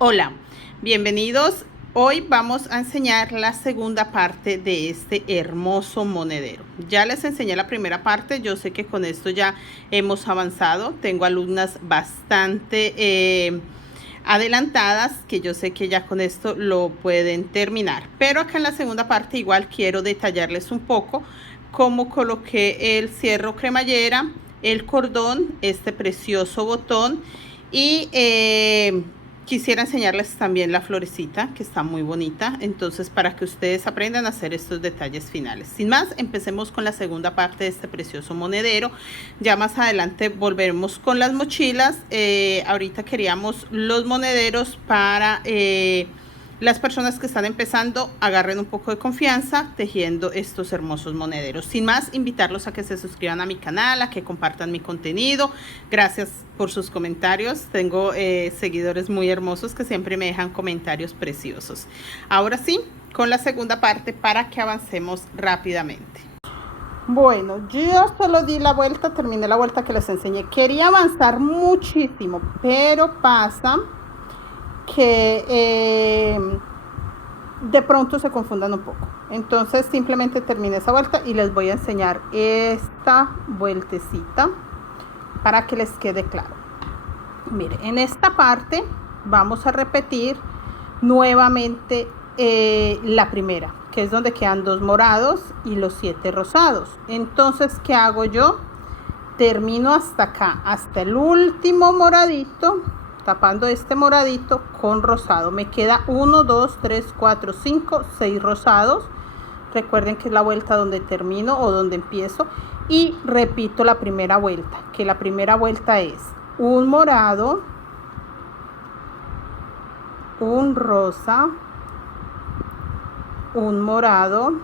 Hola, bienvenidos. Hoy vamos a enseñar la segunda parte de este hermoso monedero. Ya les enseñé la primera parte, yo sé que con esto ya hemos avanzado. Tengo alumnas bastante adelantadas que yo sé que ya con esto lo pueden terminar. Pero acá en la segunda parte igual quiero detallarles un poco cómo coloqué el cierre cremallera, el cordón, este precioso botón y quisiera enseñarles también la florecita, que está muy bonita. Entonces, para que ustedes aprendan a hacer estos detalles finales. Sin más, empecemos con la segunda parte de este precioso monedero. Ya más adelante volveremos con las mochilas. Ahorita queríamos los monederos para las personas que están empezando, agarren un poco de confianza tejiendo estos hermosos monederos. Sin más, invitarlos a que se suscriban a mi canal, a que compartan mi contenido. Gracias por sus comentarios. Tengo seguidores muy hermosos que siempre me dejan comentarios preciosos. Ahora sí, con la segunda parte para que avancemos rápidamente. Bueno, yo solo di la vuelta, terminé la vuelta que les enseñé. Quería avanzar muchísimo, pero pasa que de pronto se confundan un poco. Entonces simplemente terminé esa vuelta y les voy a enseñar esta vueltecita para que les quede claro. Mire, en esta parte vamos a repetir nuevamente la primera, que es donde quedan 2 morados y los 7 rosados. Entonces, ¿qué hago yo? Termino hasta acá, hasta el último moradito, tapando este moradito con rosado. Me queda 1, 2, 3, 4, 5, 6 rosados. Recuerden que es la vuelta donde termino o donde empiezo. Y repito la primera vuelta, que la primera vuelta es un morado, un rosa, un morado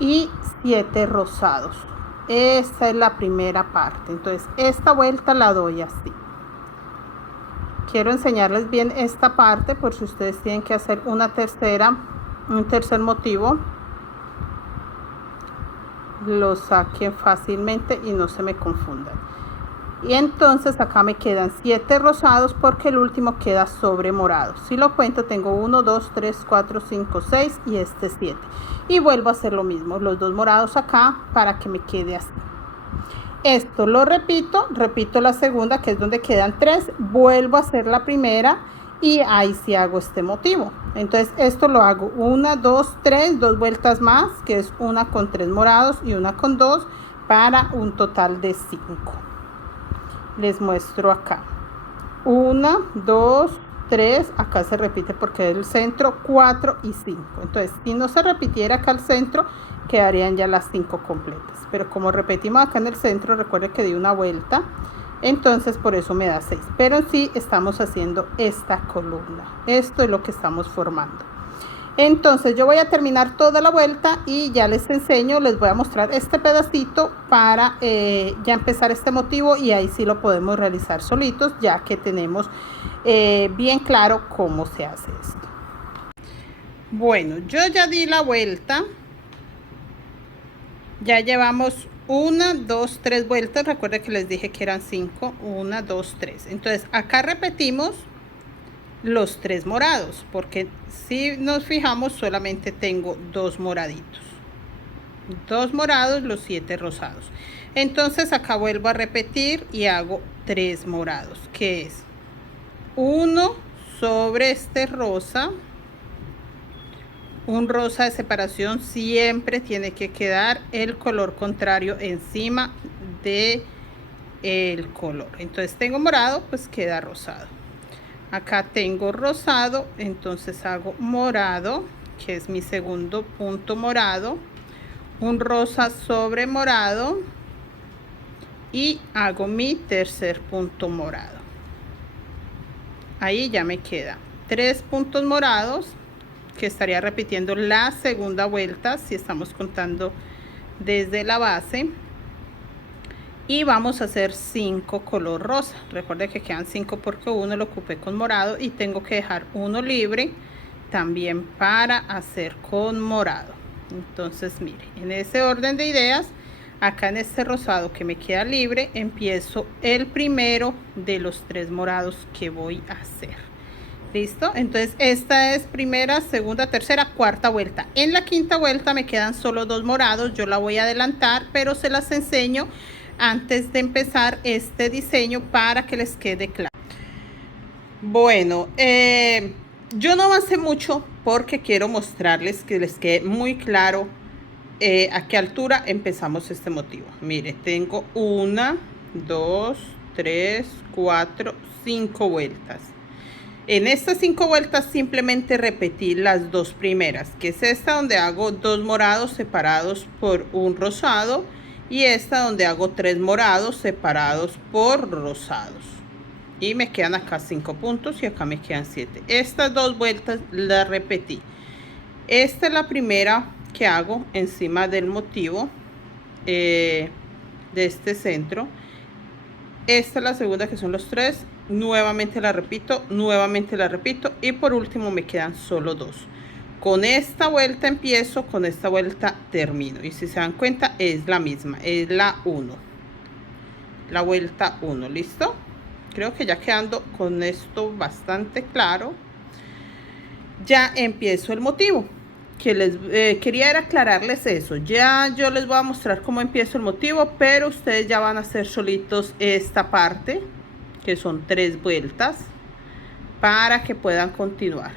y 7 rosados. Esta es la primera parte. Entonces esta vuelta la doy así. Quiero enseñarles bien esta parte por si ustedes tienen que hacer un tercer motivo, lo saquen fácilmente y no se me confundan. Y entonces acá me quedan 7 rosados porque el último queda sobre morado. Si lo cuento, tengo 1, 2, 3, 4, 5, 6 y este 7. Y vuelvo a hacer lo mismo, los 2 morados acá para que me quede así. Esto lo repito la segunda, que es donde quedan 3, vuelvo a hacer la primera y ahí sí hago este motivo. Entonces esto lo hago 1, 2, 3, 2 vueltas más, que es una con 3 morados y una con 2 para un total de 5. Les muestro acá 1, 2, 3, acá se repite porque es el centro, 4 y 5. Entonces si no se repitiera acá el centro, quedarían ya las 5 completas, pero como repetimos acá en el centro, recuerden que di una vuelta, entonces por eso me da 6, pero sí estamos haciendo esta columna. Esto es lo que estamos formando. Entonces yo voy a terminar toda la vuelta y ya les enseño, les voy a mostrar este pedacito para ya empezar este motivo, y ahí sí lo podemos realizar solitos, ya que tenemos bien claro cómo se hace esto. Bueno, yo ya di la vuelta. Ya llevamos 1, 2, 3 vueltas. Recuerden que les dije que eran 5. 1, 2, 3. Entonces acá repetimos los 3 morados, porque si nos fijamos solamente tengo 2 moraditos. 2 morados, los 7 rosados. Entonces acá vuelvo a repetir y hago 3 morados, que es 1 sobre este rosa. Un rosa de separación, siempre tiene que quedar el color contrario encima de el color. Entonces tengo morado, pues queda rosado. Acá tengo rosado, entonces hago morado, que es mi segundo punto morado, un rosa sobre morado y hago mi tercer punto morado. Ahí ya me quedan 3 puntos morados, que estaría repitiendo la segunda vuelta si estamos contando desde la base, y vamos a hacer 5 color rosa. Recuerden que quedan 5 porque uno lo ocupé con morado y tengo que dejar uno libre también para hacer con morado. Entonces mire, en ese orden de ideas Acá en este rosado que me queda libre, empiezo el primero de los 3 morados que voy a hacer. ¿Listo? Entonces esta es primera, segunda, tercera, cuarta vuelta. En la quinta vuelta me quedan solo 2 morados. Yo la voy a adelantar, pero se las enseño antes de empezar este diseño para que les quede claro. Bueno, yo no avancé mucho porque quiero mostrarles que les quede muy claro a qué altura empezamos este motivo. Mire, tengo 1, 2, 3, 4, 5 vueltas. En estas 5 vueltas simplemente repetí las 2 primeras, que es esta donde hago 2 morados separados por un rosado y esta donde hago 3 morados separados por rosados. Y me quedan acá 5 puntos y acá me quedan 7. Estas 2 vueltas las repetí. Esta es la primera que hago encima del motivo de este centro. Esta es la segunda, que son los 3. Nuevamente la repito y por último me quedan solo 2. Con esta vuelta empiezo, con esta vuelta termino, y si se dan cuenta es la misma, es la 1, la vuelta 1. ¿Listo? Creo que ya quedando con esto bastante claro, ya empiezo el motivo. Que les quería era aclararles eso. Ya yo les voy a mostrar cómo empiezo el motivo, pero ustedes ya van a hacer solitos esta parte, que son 3 vueltas, para que puedan continuar.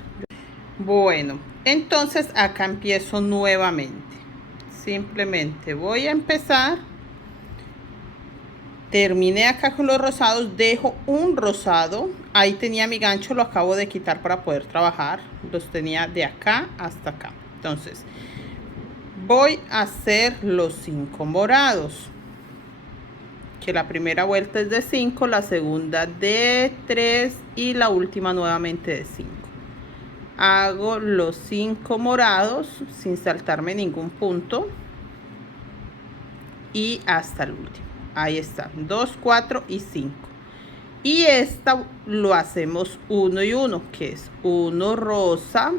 Bueno, entonces acá empiezo nuevamente. Simplemente voy a empezar. Terminé acá con los rosados, dejo un rosado. Ahí tenía mi gancho, lo acabo de quitar para poder trabajar. Los tenía de acá hasta acá. Entonces voy a hacer los 5 morados, que la primera vuelta es de 5, la segunda de 3 y la última nuevamente de 5. Hago los 5 morados sin saltarme ningún punto y hasta el último. Ahí está, 2, 4 y 5. Y esta lo hacemos 1 y 1, que es 1 rosa,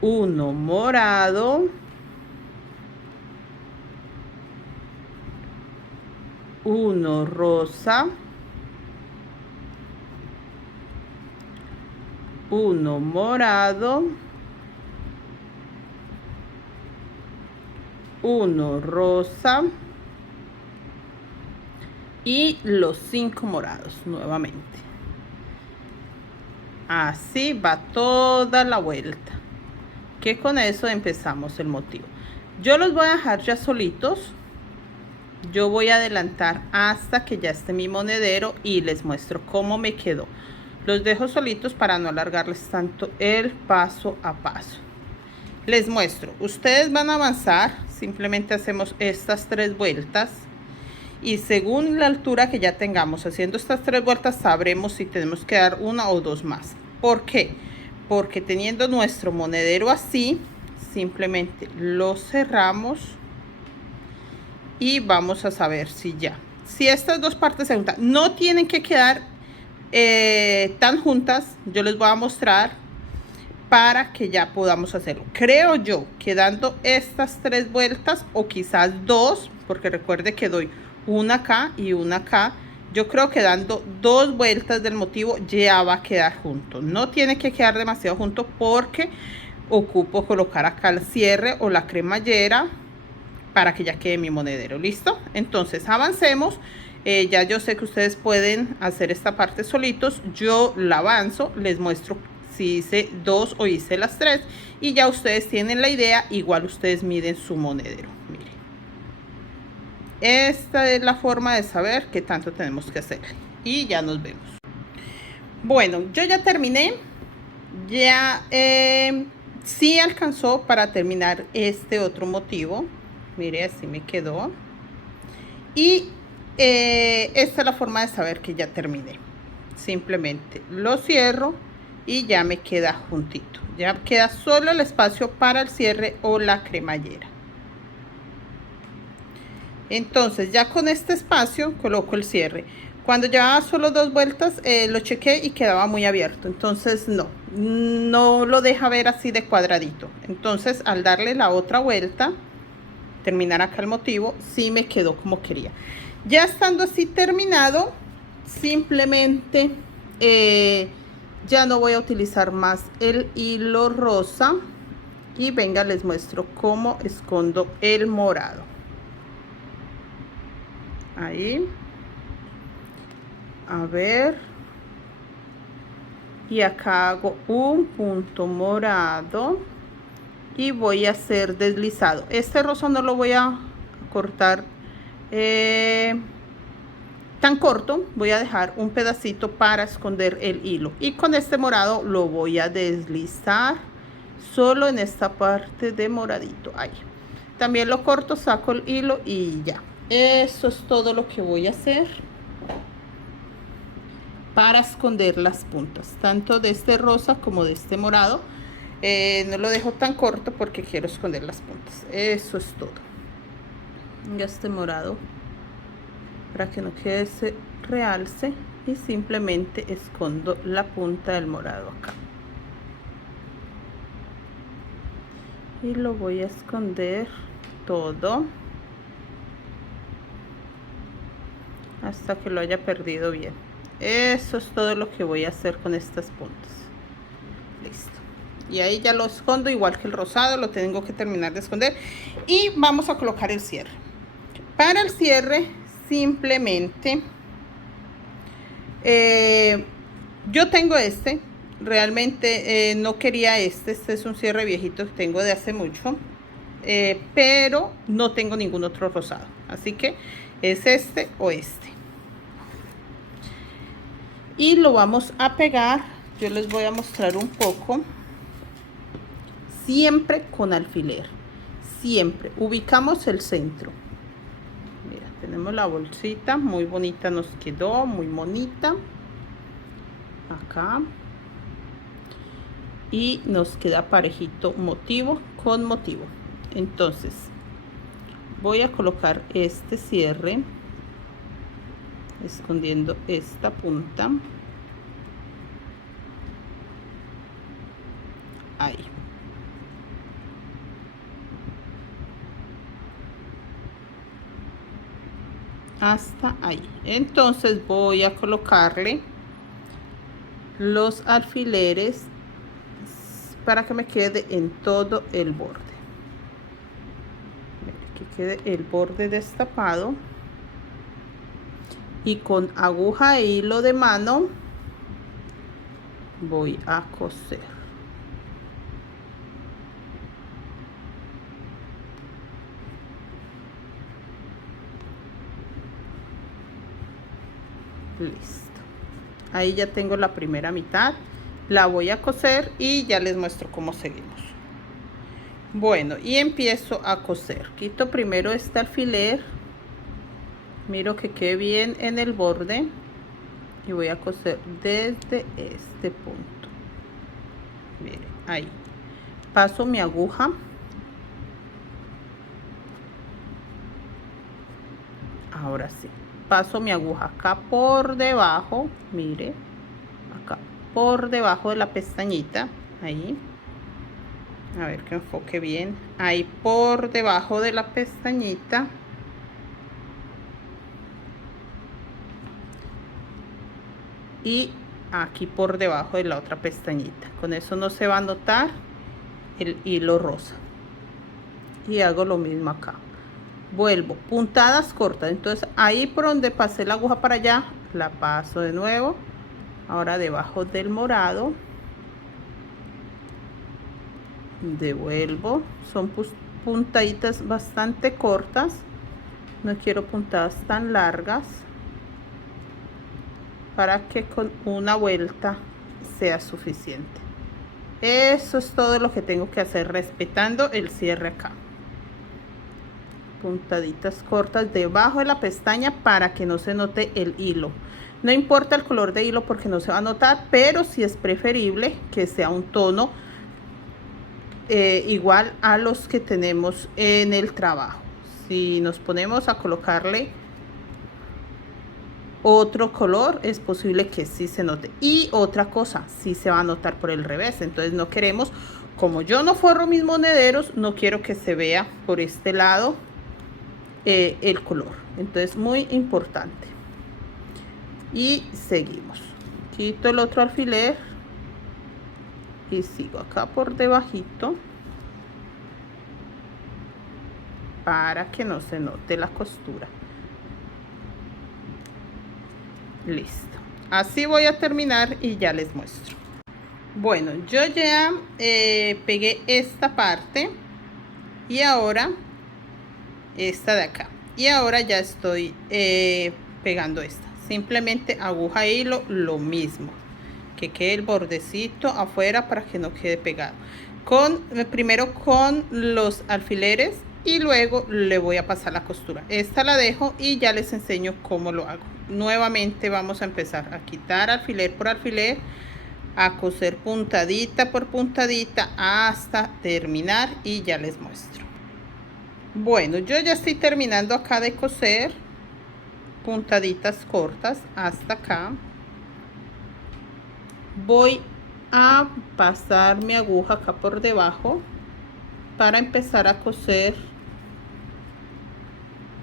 1 morado, 1 rosa, 1 morado, 1 rosa y los 5 morados nuevamente. Así va toda la vuelta, que con eso empezamos el motivo. Yo los voy a dejar ya solitos. Yo voy a adelantar hasta que ya esté mi monedero y les muestro cómo me quedó. Los dejo solitos para no alargarles tanto el paso a paso. Les muestro, ustedes van a avanzar, simplemente hacemos estas 3 vueltas y según la altura que ya tengamos haciendo estas 3 vueltas sabremos si tenemos que dar 1 o 2 más. ¿Por qué? Porque teniendo nuestro monedero así, simplemente lo cerramos y vamos a saber si ya. Si estas 2 partes se juntan, no tienen que quedar tan juntas, yo les voy a mostrar para que ya podamos hacerlo. Creo yo que dando estas 3 vueltas o quizás 2, porque recuerde que doy una acá y una acá, yo creo que dando 2 vueltas del motivo ya va a quedar junto. No tiene que quedar demasiado junto porque ocupo colocar acá el cierre o la cremallera para que ya quede mi monedero. ¿Listo? Entonces avancemos. Ya yo sé que ustedes pueden hacer esta parte solitos. Yo la avanzo, les muestro si hice 2 o hice las 3 y ya ustedes tienen la idea. Igual ustedes miden su monedero. Miren, esta es la forma de saber qué tanto tenemos que hacer y ya nos vemos. Bueno, yo ya terminé. Ya sí alcanzó para terminar este otro motivo. Mire, así me quedó. Y esta es la forma de saber que ya terminé. Simplemente lo cierro y ya me queda juntito. Ya queda solo el espacio para el cierre o la cremallera. Entonces ya con este espacio coloco el cierre. Cuando llevaba solo 2 vueltas, lo chequé y quedaba muy abierto. Entonces no lo deja ver así de cuadradito. Entonces al darle la otra vuelta, terminar acá el motivo, sí me quedó como quería. Ya estando así terminado, simplemente ya no voy a utilizar más el hilo rosa. Y venga, les muestro cómo escondo el morado. Ahí. A ver, y acá hago un punto morado y voy a hacer deslizado. Este rosa no lo voy a cortar tan corto, voy a dejar un pedacito para esconder el hilo, y con este morado lo voy a deslizar solo en esta parte de moradito. Ahí también lo corto, saco el hilo y ya. Eso es todo lo que voy a hacer para esconder las puntas, tanto de este rosa como de este morado. No lo dejo tan corto porque quiero esconder las puntas. Eso es todo. Ya este morado, para que no quede ese realce, y simplemente escondo la punta del morado acá. Y lo voy a esconder todo hasta que lo haya perdido bien. Eso es todo lo que voy a hacer con estas puntas. Listo. Y ahí ya lo escondo, igual que el rosado, lo tengo que terminar de esconder. Y vamos a colocar el cierre. Para el cierre, simplemente yo tengo este. Realmente no quería este es un cierre viejito que tengo de hace mucho, pero no tengo ningún otro rosado, así que es este o este. Y lo vamos a pegar. Yo les voy a mostrar un poco. Siempre con alfiler, siempre ubicamos el centro. Mira, tenemos la bolsita, muy bonita nos quedó, muy bonita acá, y nos queda parejito motivo con motivo. Entonces voy a colocar este cierre escondiendo esta punta. Ahí. Hasta ahí. Entonces voy a colocarle los alfileres para que me quede en todo el borde. Que quede el borde destapado, y con aguja e hilo de mano voy a coser. Listo. Ahí ya tengo la primera mitad, la voy a coser y ya les muestro cómo seguimos. Bueno, y empiezo a coser. Quito primero este alfiler, miro que quede bien en el borde y voy a coser desde este punto. Miren, ahí paso mi aguja, ahora sí, paso mi aguja acá por debajo, mire, acá por debajo de la pestañita, ahí, a ver que enfoque bien, ahí por debajo de la pestañita, y aquí por debajo de la otra pestañita. Con eso no se va a notar el hilo rosa. Y hago lo mismo acá, vuelvo puntadas cortas. Entonces ahí por donde pasé la aguja para allá, la paso de nuevo, ahora debajo del morado, devuelvo. Son puntaditas bastante cortas, no quiero puntadas tan largas, para que con una vuelta sea suficiente. Eso es todo lo que tengo que hacer, respetando el cierre acá. Puntaditas cortas debajo de la pestaña para que no se note el hilo. No importa el color de hilo porque no se va a notar, pero sí es preferible que sea un tono igual a los que tenemos en el trabajo. Si nos ponemos a colocarle otro color, es posible que sí se note. Y otra cosa, sí se va a notar por el revés. Entonces no queremos, como yo no forro mis monederos, no quiero que se vea por este lado el color. Entonces muy importante. Y seguimos. Quito el otro alfiler y sigo acá por debajito para que no se note la costura. Listo, así voy a terminar y ya les muestro. Bueno, yo ya pegué esta parte y ahora esta de acá, y ahora ya estoy pegando esta. Simplemente aguja e hilo, lo mismo, que quede el bordecito afuera para que no quede pegado. Primero con los alfileres y luego le voy a pasar la costura. Esta la dejo y ya les enseño cómo lo hago. Nuevamente vamos a empezar a quitar alfiler por alfiler, a coser puntadita por puntadita hasta terminar y ya les muestro. Bueno, yo ya estoy terminando acá de coser puntaditas cortas hasta acá. Voy a pasar mi aguja acá por debajo para empezar a coser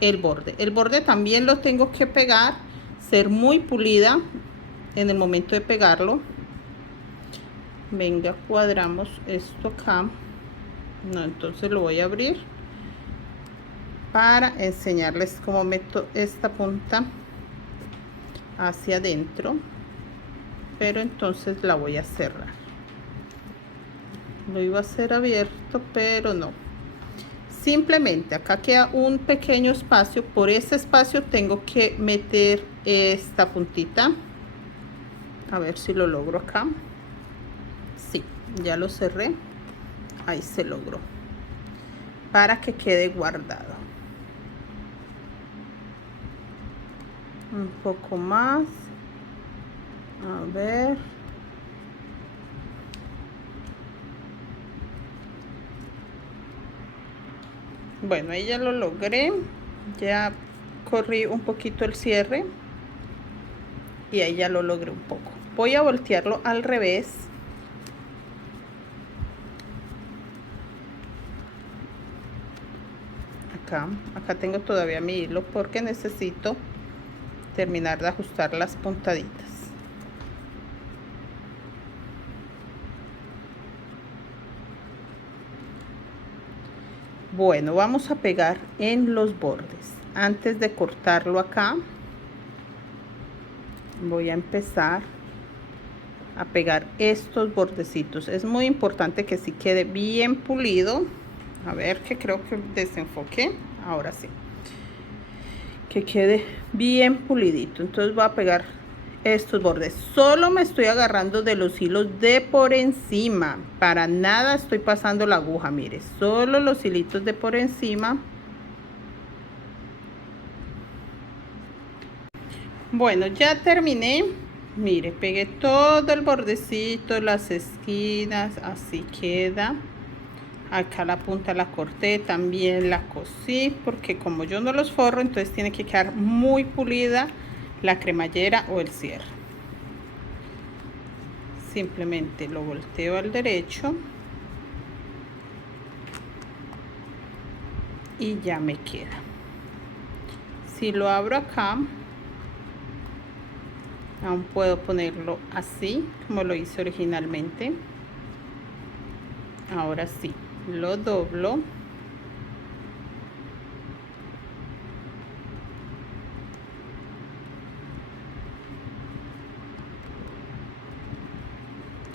el borde. El borde también lo tengo que pegar, ser muy pulida en el momento de pegarlo. Venga, cuadramos esto acá. No, entonces lo voy a abrir para enseñarles cómo meto esta punta hacia adentro, pero entonces la voy a cerrar. Lo iba a hacer abierto, pero no. Simplemente acá queda un pequeño espacio. Por ese espacio tengo que meter esta puntita. A ver si lo logro acá. Sí, ya lo cerré. Ahí se logró. Para que quede guardado. Un poco más. A ver. Bueno, ahí ya lo logré. Ya corrí un poquito el cierre. Y ahí ya lo logré un poco. Voy a voltearlo al revés. Acá tengo todavía mi hilo porque necesito terminar de ajustar las puntaditas. Bueno, vamos a pegar en los bordes. Antes de cortarlo acá, voy a empezar a pegar estos bordecitos. Es muy importante que sí quede bien pulido. A ver, que creo que desenfoqué. Ahora sí. Que quede bien pulidito. Entonces voy a pegar estos bordes. Solo me estoy agarrando de los hilos de por encima. Para nada estoy pasando la aguja. Mire, solo los hilitos de por encima. Bueno, ya terminé. Mire, pegué todo el bordecito, las esquinas, así queda. Acá la punta la corté, también la cosí, porque como yo no los forro, entonces tiene que quedar muy pulida la cremallera o el cierre. Simplemente lo volteo al derecho y ya me queda. Si lo abro acá, aún puedo ponerlo así como lo hice originalmente. Ahora sí, lo doblo.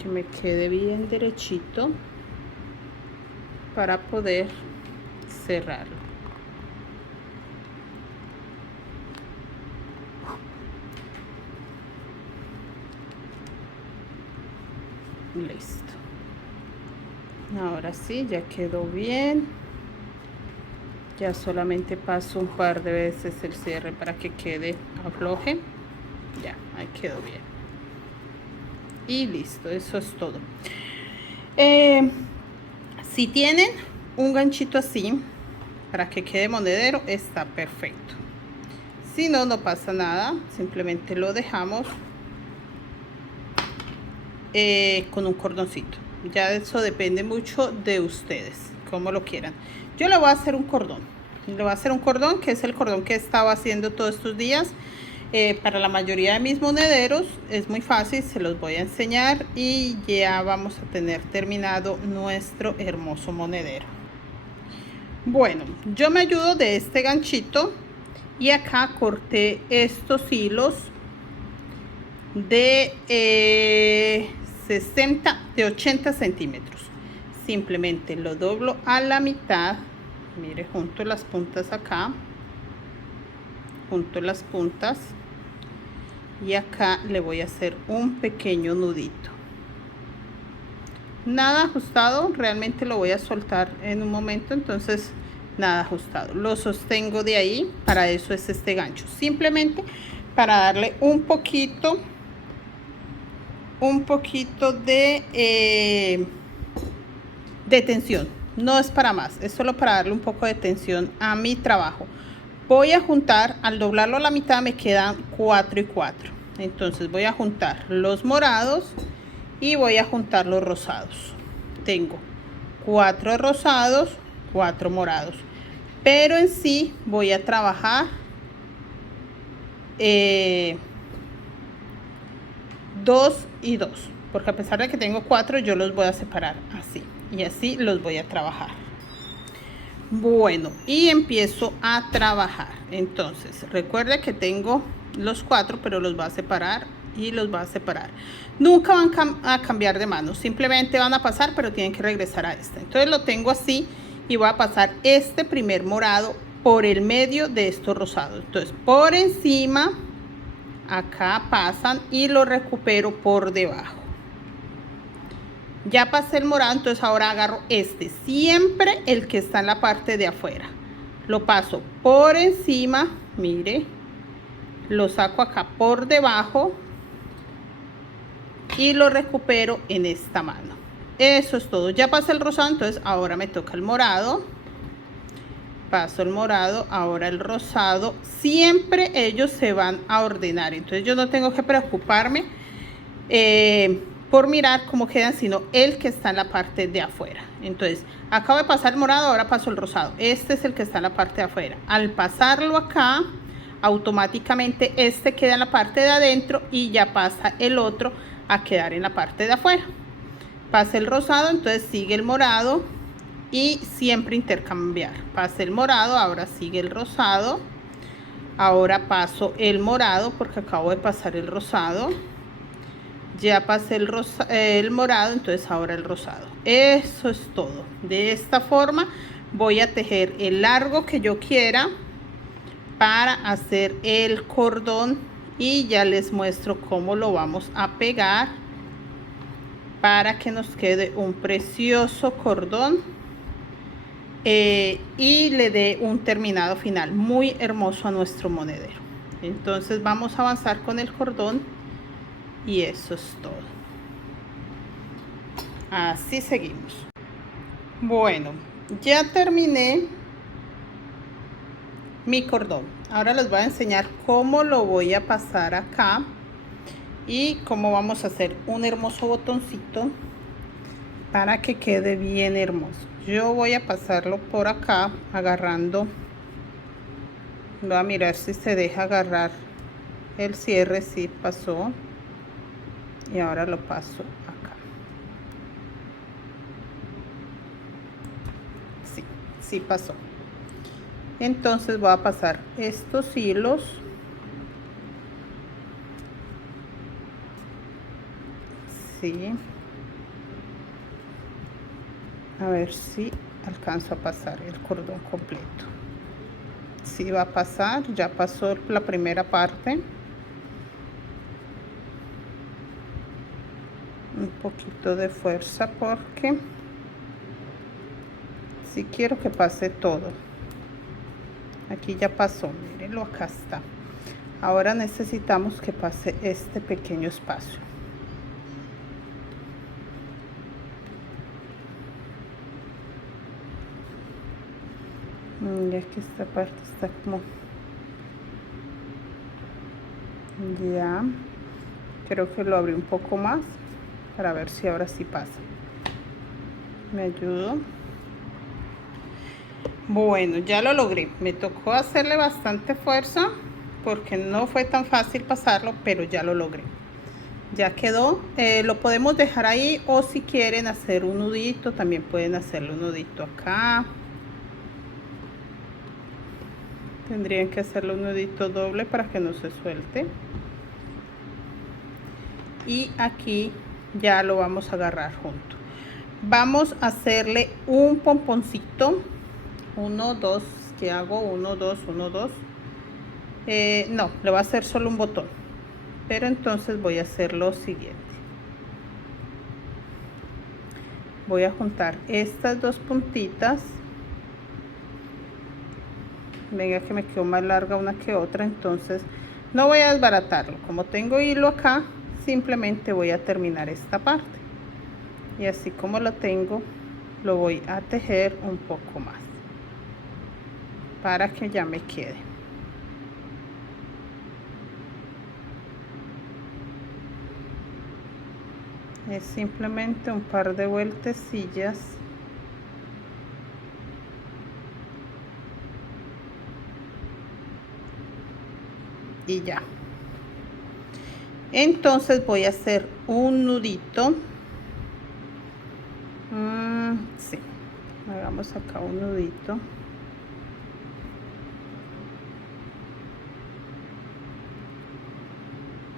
Que me quede bien derechito para poder cerrarlo. Listo. Ahora sí, ya quedó bien. Ya solamente paso un par de veces el cierre para que quede afloje. Ya, ahí quedó bien. Y listo, eso es todo. Si tienen un ganchito así para que quede monedero, está perfecto. Si no, no pasa nada, simplemente lo dejamos con un cordoncito. Ya eso depende mucho de ustedes, como lo quieran. Yo le voy a hacer un cordón. Le voy a hacer un cordón, que es el cordón que he estado haciendo todos estos días. Para la mayoría de mis monederos es muy fácil, se los voy a enseñar y ya vamos a tener terminado nuestro hermoso monedero. Bueno, yo me ayudo de este ganchito y acá corté estos hilos de 80 centímetros. Simplemente lo doblo a la mitad. Mire, junto las puntas acá, junto las puntas, y acá le voy a hacer un pequeño nudito. Nada ajustado, realmente lo voy a soltar en un momento, entonces nada ajustado. Lo sostengo de ahí, para eso es este gancho, simplemente para darle un poquito de tensión. No es para más, es solo para darle un poco de tensión a mi trabajo. Voy a juntar, al doblarlo a la mitad me quedan 4 y 4. Entonces voy a juntar los morados y voy a juntar los rosados. Tengo 4 rosados, 4 morados. Pero en sí voy a trabajar 2 y 2. Porque a pesar de que tengo 4, yo los voy a separar así. Y así los voy a trabajar. Bueno, y empiezo a trabajar. Entonces, recuerde que tengo los 4, pero los va a separar y los va a separar. Nunca van a cambiar de mano, simplemente van a pasar, pero tienen que regresar a esta. Entonces lo tengo así y voy a pasar este primer morado por el medio de estos rosados. Entonces, por encima, acá pasan y lo recupero por debajo. Ya pasé el morado, entonces ahora agarro este, siempre el que está en la parte de afuera. Lo paso por encima, mire, lo saco acá por debajo y lo recupero en esta mano. Eso es todo. Ya pasé el rosado, entonces ahora me toca el morado. Paso el morado, ahora el rosado. Siempre ellos se van a ordenar, entonces yo no tengo que preocuparme por mirar cómo quedan, sino el que está en la parte de afuera. Entonces acabo de pasar el morado, ahora paso el rosado. Este es el que está en la parte de afuera. Al pasarlo acá, automáticamente este queda en la parte de adentro y ya pasa el otro a quedar en la parte de afuera. Pasé el rosado, entonces sigue el morado y siempre intercambiar. Pasé el morado, ahora sigue el rosado. Ahora paso el morado porque acabo de pasar el rosado. Ya pasé el morado, entonces ahora el rosado. Eso es todo. De esta forma voy a tejer el largo que yo quiera para hacer el cordón y ya les muestro cómo lo vamos a pegar para que nos quede un precioso cordón y le dé un terminado final muy hermoso a nuestro monedero. Entonces vamos a avanzar con el cordón y eso es todo. Así seguimos. Bueno, ya terminé mi cordón. Ahora les voy a enseñar cómo lo voy a pasar acá y cómo vamos a hacer un hermoso botoncito para que quede bien hermoso. Yo voy a pasarlo por acá agarrando, voy a mirar si se deja agarrar el cierre. Si pasó, y ahora lo paso acá. Sí pasó. Entonces voy a pasar estos hilos a ver si alcanzo a pasar el cordón completo. Sí va a pasar, ya pasó la primera parte. Un poquito de fuerza porque sí quiero que pase todo. Aquí ya pasó, mírenlo, acá está. Ahora necesitamos que pase este pequeño espacio. Ya que esta parte está como Ya, creo que lo abrí un poco más para ver si ahora sí pasa. Me ayudo. Bueno, ya lo logré. Me tocó hacerle bastante fuerza porque no fue tan fácil pasarlo, pero ya lo logré. Ya quedó. Lo podemos dejar ahí, o si quieren hacer un nudito, también pueden hacerle un nudito acá. Tendrían que hacerle un nudito doble para que no se suelte. Y aquí ya lo vamos a agarrar junto. Vamos a hacerle un pomponcito. 1, 2, ¿qué hago? 1, 2, 1, 2. No, le voy a hacer solo un botón. Pero entonces voy a hacer lo siguiente. Voy a juntar estas dos puntitas. Venga, que me quedó más larga una que otra, entonces no voy a desbaratarlo. Como tengo hilo acá, simplemente voy a terminar esta parte. Y así como lo tengo, lo voy a tejer un poco más para que ya me quede. Es simplemente un par de vueltecillas. Y ya. Entonces voy a hacer un nudito. Sí, hagamos acá un nudito.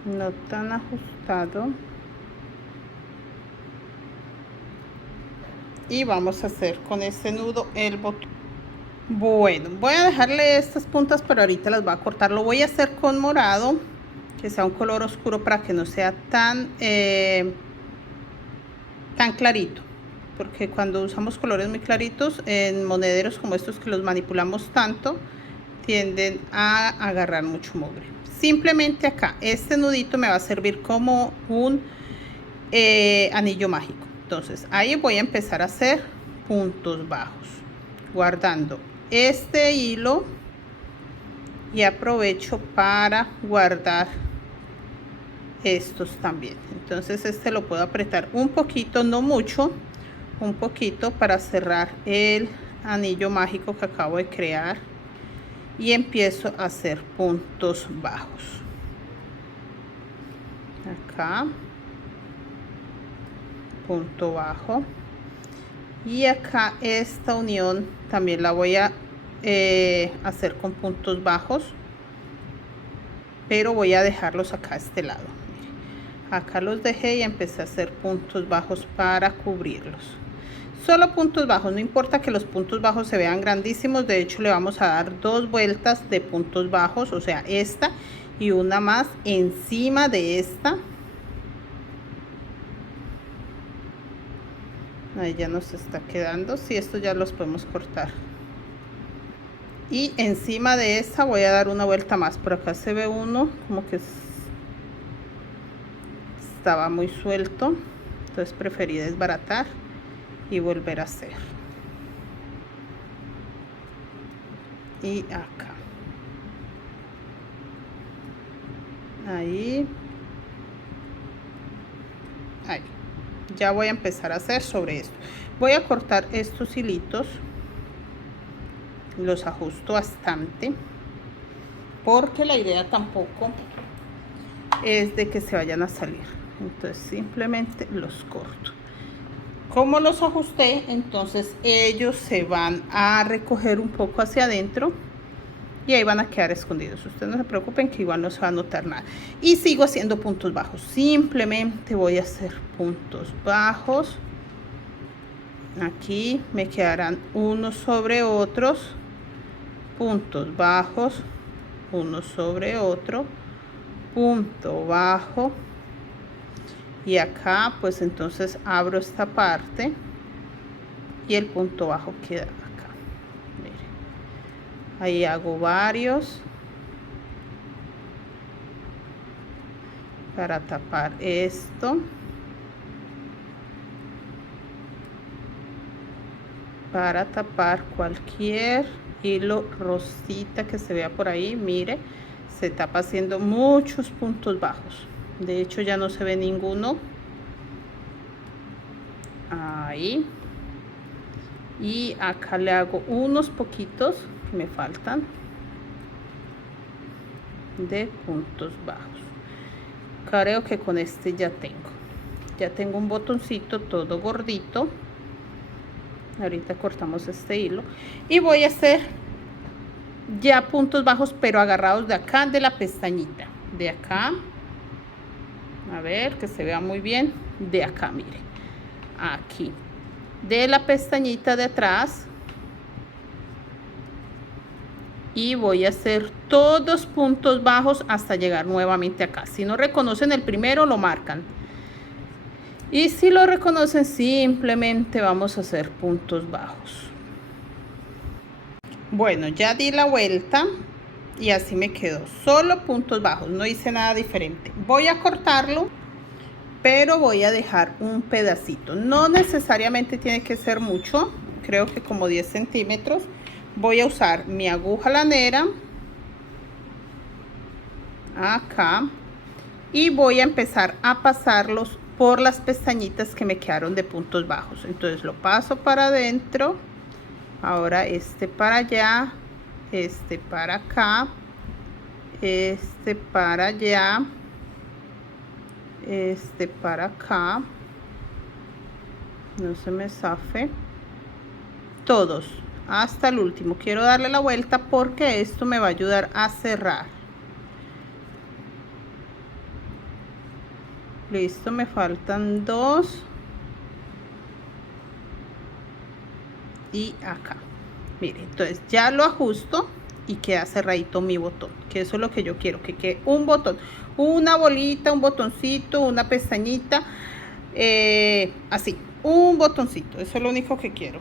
No tan ajustado. Y vamos a hacer con este nudo el botón. Bueno, voy a dejarle estas puntas, pero ahorita las voy a cortar. Lo voy a hacer con morado, que sea un color oscuro para que no sea tan clarito, porque cuando usamos colores muy claritos en monederos como estos que los manipulamos tanto, tienden a agarrar mucho mugre. Simplemente acá este nudito me va a servir como un anillo mágico. Entonces ahí voy a empezar a hacer puntos bajos, guardando este hilo, y aprovecho para guardar estos también. Entonces este lo puedo apretar un poquito, no mucho, un poquito, para cerrar el anillo mágico que acabo de crear, y empiezo a hacer puntos bajos acá, punto bajo, y acá esta unión también la voy a hacer con puntos bajos, pero voy a dejarlos acá a este lado. Acá los dejé y empecé a hacer puntos bajos para cubrirlos. Solo puntos bajos, no importa que los puntos bajos se vean grandísimos. De hecho, le vamos a dar 2 vueltas de puntos bajos, o sea, esta y una más encima de esta. Ahí ya nos está quedando. Si estos ya los podemos cortar. Y encima de esta voy a dar una vuelta más. Por acá se ve uno como que estaba muy suelto, entonces preferí desbaratar y volver a hacer. Y acá, ahí, ya voy a empezar a hacer sobre esto. Voy a cortar estos hilitos, los ajusto bastante, porque la idea tampoco es de que se vayan a salir. Entonces simplemente los corto. Como los ajusté, entonces ellos se van a recoger un poco hacia adentro y ahí van a quedar escondidos. Ustedes no se preocupen, que igual no se va a notar nada. Y sigo haciendo puntos bajos. Simplemente voy a hacer puntos bajos. Aquí me quedarán unos sobre otros, puntos bajos, uno sobre otro, punto bajo, y acá pues entonces abro esta parte y el punto bajo queda acá. Miren, ahí hago varios para tapar esto, para tapar cualquier hilo rosita que se vea por ahí. Mire, se tapa haciendo muchos puntos bajos. De hecho ya no se ve ninguno. Ahí. Y acá le hago unos poquitos que me faltan de puntos bajos. Creo que con este ya tengo un botoncito todo gordito. Ahorita cortamos este hilo y voy a hacer ya puntos bajos, pero agarrados de acá, de la pestañita, de acá, a ver que se vea muy bien, de acá, mire, aquí, de la pestañita de atrás, y voy a hacer todos puntos bajos hasta llegar nuevamente acá. Si no reconocen el primero, lo marcan, y si lo reconocen, simplemente vamos a hacer puntos bajos. Bueno, ya di la vuelta y así me quedó, solo puntos bajos, no hice nada diferente. Voy a cortarlo, pero voy a dejar un pedacito, no necesariamente tiene que ser mucho, creo que como 10 centímetros. Voy a usar mi aguja lanera acá y voy a empezar a pasarlos por las pestañitas que me quedaron de puntos bajos. Entonces lo paso para adentro. Ahora este para allá, este para acá, este para allá, este para acá, no se me zafe, todos hasta el último. Quiero darle la vuelta porque esto me va a ayudar a cerrar. Listo, me faltan dos. Y acá, miren, entonces ya lo ajusto y queda cerradito mi botón, que eso es lo que yo quiero, que quede un botón, una bolita, un botoncito, una pestañita, así, un botoncito, eso es lo único que quiero.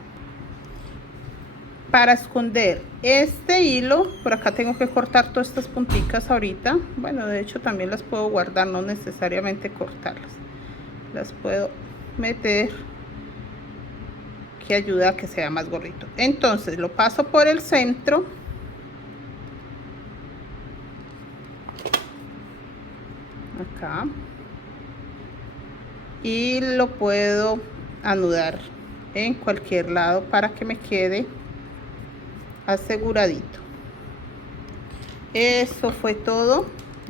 Para esconder este hilo, por acá tengo que cortar todas estas punticas ahorita. Bueno, de hecho también las puedo guardar, no necesariamente cortarlas, las puedo meter, que ayuda a que sea más gordito. Entonces lo paso por el centro, acá, y lo puedo anudar en cualquier lado para que me quede aseguradito. Eso fue todo,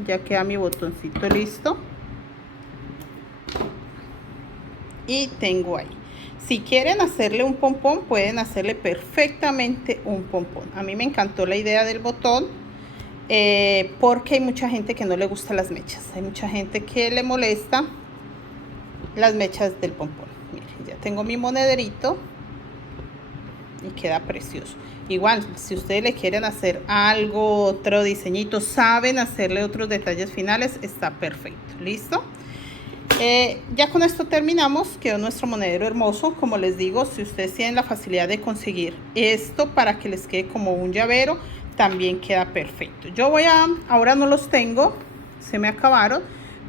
ya queda mi botoncito listo y tengo ahí. Si quieren hacerle un pompón, pueden hacerle perfectamente un pompón. A mí me encantó la idea del botón, porque hay mucha gente que no le gustan las mechas. Hay mucha gente que le molesta las mechas del pompón. Miren, ya tengo mi monederito y queda precioso. Igual, si ustedes le quieren hacer algo, otro diseñito, saben hacerle otros detalles finales, está perfecto. ¿Listo? Ya con esto terminamos. Quedó nuestro monedero hermoso. Como les digo, si ustedes tienen la facilidad de conseguir esto para que les quede como un llavero, también queda perfecto. Yo ahora no los tengo, se me acabaron,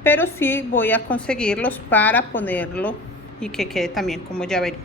pero sí voy a conseguirlos para ponerlo y que quede también como llaverito.